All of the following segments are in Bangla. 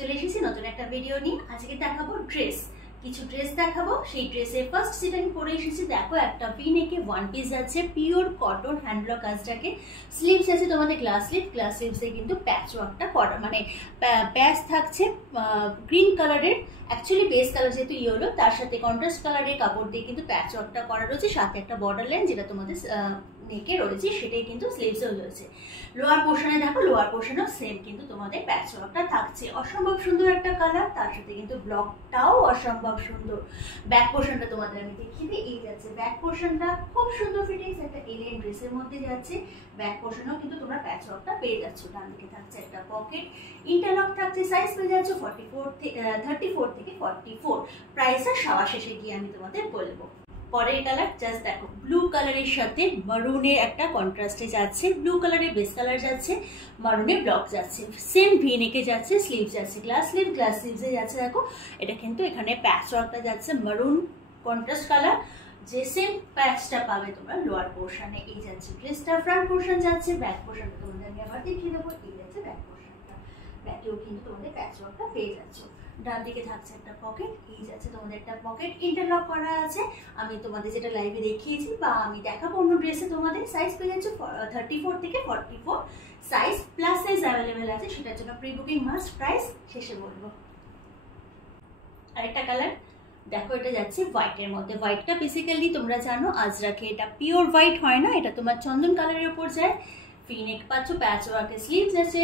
চলে এসেছি নতুন একটা ভিডিও নিয়ে। আজকে দেখাবো ড্রেস, কিছু ড্রেস দেখাবো। সেই ড্রেসের ফার্স্ট সেট আমি পরে এসেছি। দেখো একটা ভি নেকে ওয়ান পিস আছে, পিওর কটন হ্যান্ডব্লক কাজটাকে। স্লিভস আছে তোমাদের গ্লাস স্লিভসে কিন্তু প্যাচ ওয়ার্কটা করা, মানে প্যাচ থাকছে গ্রিন কালারের। অ্যাকচুয়ালি বেস কালার যেহেতু ইয়েলো, তার সাথে কন্ট্রাস্ট কালারের কাপড় দিয়ে কিন্তু প্যাচ ওয়ার্কটা করা রয়েছে। সাথে একটা বর্ডার লাইন যেটা তোমাদের নেকে রয়েছে, সেটাই কিন্তু স্লিভসেও রয়েছে। লোয়ার পোর্শনে দেখো, লোয়ার পোর্শনেও সেম কিন্তু তোমাদের প্যাচ ওয়ার্কটা থাকছে। অসম্ভব সুন্দর একটা কালার, তার সাথে কিন্তু ব্লকটাও অসম্ভব সুন্দর। ব্যাক পোর্শনটা তোমাদের আমি দেখিয়ে দিই। এই যাচ্ছে ব্যাক পোর্শনটা, খুব সুন্দর ফিটিংস, একটা এলিয়েন ড্রেসের মধ্যে যাচ্ছে। ব্যাক পোর্শনেও কিন্তু তোমরা প্যাচ ওয়ার্কটা পেয়ে যাচ্ছ। ডান দিকে থাকছে একটা পকেট, ইন্টারলক থাকছে। সাইজ পেয়ে যাচ্ছ 34 থেকে 44। প্রাইসটা সবার শেষে গিয়ে আমি তোমাদের বলবো। পরের কালার জাস্ট দেখো, ব্লু কালারের সাথে মারুনের একটা কন্ট্রাস্টে যাচ্ছে। ব্লু কালারের বেস কালার যাচ্ছে, মারুনের ব্লক যাচ্ছে। সেম ভি নেকে যাচ্ছে, স্লিভ যাচ্ছে গ্লাস স্লিভসে যাচ্ছে। দেখো এটা কিন্তু এখানে প্যাচ ওয়ার্কটা যাচ্ছে মারুন কন্ট্রাস্ট কালার, যে সেম প্যাচটা পাবে তোমরা লোয়ার পোর্শনে। এই যাচ্ছে ড্রেসটা। ফ্রন্ট পোর্শন যাচ্ছে, ব্যাক পোর্শনটা তোমাদের আমি আবার দেখিয়ে দেবো। এই যাচ্ছে ব্যাক পোর্শনটা, ব্যাকেও কিন্তু তোমাদের প্যাচ ওয়ার্কটা পেয়ে যাচ্ছ। ডান দিকে থাকছে একটা পকেট, এই যাচ্ছে তোমাদের একটা পকেট ইন্টারলক করা আছে। আমি তোমাদের যেটা লাইভে দেখিয়েছি বা আমি দেখাবো অন্য ড্রেসে, তোমাদের সাইজ পেয়ে যাচ্ছে 34 থেকে 44। সাইজ প্লাস সাইজ অ্যাভেলেবেল আছে, সেটার জন্য প্রি বুকিং মাস্ট। প্রাইস শেষে বলবো। আরেকটা কালার দেখো, এটা যাচ্ছে হোয়াইটের মধ্যে। হোয়াইটটা বেসিক্যালি তোমরা জানো আজরাকে এটা পিওর হোয়াইট হয় না, এটা তোমার চন্দন কালারের উপর যায়। ফিনেক পাচ্ছ, প্যাচ ওয়ার্কের স্লিভস আছে,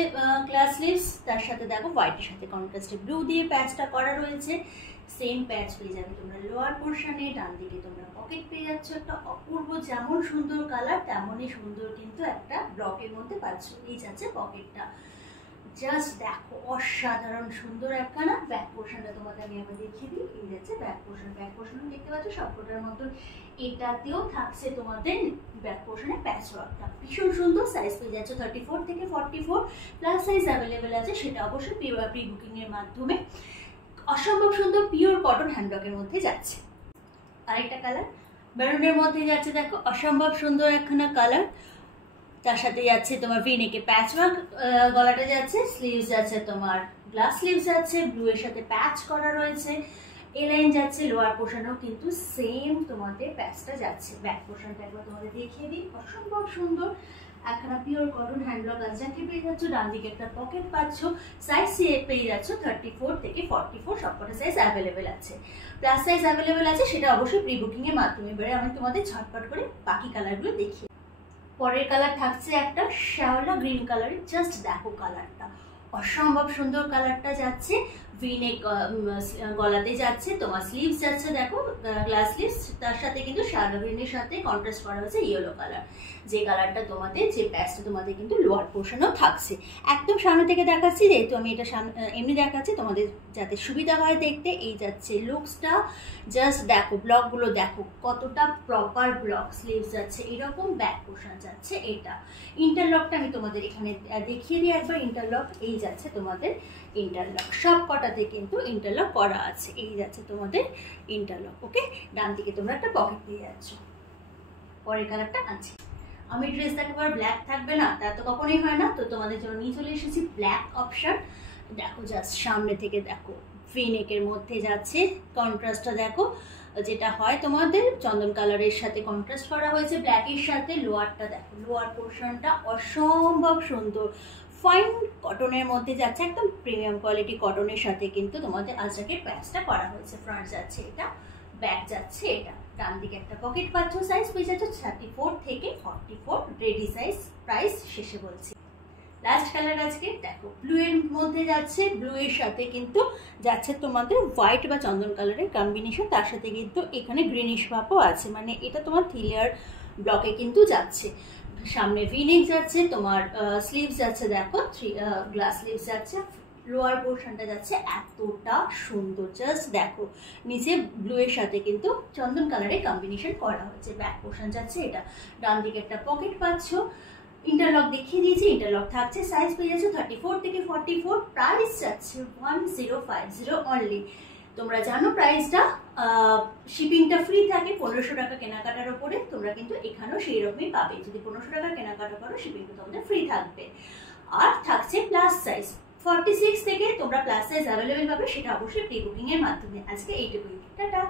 গ্লাস স্লিভস। তার সাথে দেখো হোয়াইটের সাথে কন্ট্রাস্টে ব্লু দিয়ে প্যাচটা করা রয়েছে। সেম প্যাচ পেয়ে যাবে তোমরা লোয়ার পোর্শনে। ডান দিকে তোমরা পকেট পেয়ে যাচ্ছ। একটা অপূর্ব, যেমন সুন্দর কালার তেমনই সুন্দর কিন্তু একটা ব্লকের মধ্যে পাচ্ছ। এই যাচ্ছে পকেটটা, জাস্ট দেখো অসাধারণ সুন্দর একখানা। ব্যাক পোর্শনটা তোমাদের আমি আবার দেখিয়ে দিই। এই যাচ্ছে ব্যাক পোর্শন। ব্যাক পোর্শনও দেখতে পাচ্ছ সবকটার মতন এটাতেও থাকছে তোমাদের ব্যাক পোর্শনে প্যাচ ওয়ার্কটা। ভীষণ সুন্দর। সাইজ পেয়ে যাচ্ছে 34 থেকে 44। প্লাস সাইজ অ্যাভেলেবেল আছে, সেটা অবশ্যই প্রি বুকিং এর মাধ্যমে। অসম্ভব সুন্দর পিওর কটন হ্যান্ডব্লকের মধ্যে যাচ্ছে। আরেকটা কালার মেরুনের মধ্যে যাচ্ছে। দেখো অসম্ভব সুন্দর একখানা কালার, তার সাথে যাচ্ছে তোমার ভি নেকে প্যাচ ওয়ার্ক, গলাটা যাচ্ছে। স্লিভস যাচ্ছে তোমার গ্লাস স্লিভস যাচ্ছে, ব্লু এর সাথে প্যাচ করা রয়েছে। এ লাইন যাচ্ছে। লোয়ার পোর্শনেও কিন্তু সেম তোমাদের প্যাচটা যাচ্ছে। ব্যাক পোর্শনটা একবার তোমাদের দেখিয়ে দিই। অসম্ভব সুন্দর একখানা পিওর কটন হ্যান্ডব্লক আজরাকে পেয়ে যাচ্ছ। ডান দিকে একটা পকেট পাচ্ছ। সাইজ পেয়ে যাচ্ছ 34 থেকে 44। সবকটা সাইজ অ্যাভেলেবেল আছে। প্লাস সাইজ অ্যাভেলেবেল আছে, সেটা অবশ্যই প্রি বুকিং এর মাধ্যমে। এবারে আমি তোমাদের ঝটপট করে বাকি কালারগুলো দেখিয়ে। পরের কালার থাকছে একটা শ্যাওলা গ্রিন কালারের। জাস্ট দেখো কালারটা অসম্ভব সুন্দর। কালারটা যাচ্ছে ভিনেক গলাতে যাচ্ছে, তোমার স্লিভস যাচ্ছে দেখো গ্লাস স্লিভস। তার সাথে কিন্তু শ্যাওলা গ্রিনের সাথে কন্ট্রাস্ট করা হয়েছে ইয়েলো কালার, যে কালারটা তোমাদের, যে প্যাচটা তোমাদের কিন্তু লোয়ার পোর্শনেও থাকছে। একদম সামনে থেকে দেখাচ্ছি, যেহেতু আমি এটা এমনি দেখাচ্ছি তোমাদের যাতে সুবিধা হয় দেখতে। এই যাচ্ছে লুকসটা। জাস্ট দেখো ব্লকগুলো দেখো কতটা প্রপার ব্লক। স্লিভস যাচ্ছে এরকম, ব্যাক পোর্শন যাচ্ছে এটা। ইন্টারলকটা আমি তোমাদের এখানে দেখিয়ে দিই একবার। ইন্টারলক এই যাচ্ছে তোমাদের ইন্টারলক, সব কটাতে কিন্তু ইন্টারলক করা আছে। এই যাচ্ছে তোমাদের ইন্টারলক। ওকে, ডান দিকে তোমরা একটা পকেট পেয়ে যাচ্ছ। পরের কালারটা আছে, আমি ড্রেস দেখাবার ব্ল্যাক থাকবে না তা তো কখনোই হয় না, তো তোমাদের জন্য নিয়ে চলে এসেছি ব্ল্যাক অপশন। দেখো জাস্ট সামনে থেকে দেখো ভি নেকের মধ্যে যাচ্ছে। কন্ট্রাস্টটা দেখো, যেটা হয় তোমাদের চন্দন কালারের সাথে কন্ট্রাস্ট করা হয়েছে ব্ল্যাকের সাথে। লোয়ারটা দেখো, লোয়ার পোর্শনটা অসম্ভব সুন্দর ফাইন কটনের মধ্যে যাচ্ছে। একদম প্রিমিয়াম কোয়ালিটি কটনের সাথে কিন্তু তোমাদের আজরাকের প্যাচটা করা হয়েছে। ফ্রন্ট যাচ্ছে এটা, ব্যাক যাচ্ছে এটা। ডান দিকে একটা পকেট পাচ্ছ। সাইজ পেয়ে যাচ্ছে 34 থেকে 44 রেডি সাইজ। প্রাইস শেষে বলছি। লাস্ট কালার আজকে দেখো ব্লু এর মধ্যে যাচ্ছে। ব্লু এর সাথে কিন্তু যাচ্ছে তোমাদের হোয়াইট বা চন্দন কালারের কম্বিনেশন। তার সাথে কিন্তু এখানে গ্রিনিশ ভাবও আছে, মানে এটা তোমার 3 লেয়ার ব্লকে কিন্তু যাচ্ছে। সামনে ভিনেক যাচ্ছে, তোমার স্লিভস যাচ্ছে দেখো গ্লাস স্লিভস যাচ্ছে। লোয়ার পোর্শনটা যাচ্ছে এতটা সুন্দর। জাস্ট দেখো নিচে ব্লু এর সাথে কিন্তু চন্দন কালারের কম্বিনেশন করা হয়েছে। ব্যাক পোর্শন যাচ্ছে এটা। ডান দিকে একটা পকেট পাচ্ছ। ইন্টারলক দেখিয়ে দিয়েছি, ইন্টারলক থাকছে। সাইজ পেয়ে যাচ্ছে 34 থেকে 44। প্রাইস যাচ্ছে 1050 অনলি। তোমরা জানো প্রাইসটা, শিপিংটা ফ্রি থাকে 1500 টাকা কেনাকাটার ওপরে। তোমরা কিন্তু এখানেও সেই রকমই পাবে। যদি 1500 টাকা কেনাকাটা করো, শিপিংটা তোমাদের ফ্রি থাকবে। আর থাকছে প্লাস সাইজ 46 থেকে তোমরা প্লাস সাইজ অ্যাভেলেবেল পাবে, সেটা অবশ্যই প্রি বুকিং এর মাধ্যমে। আজকে এইটুকুই, টাটা।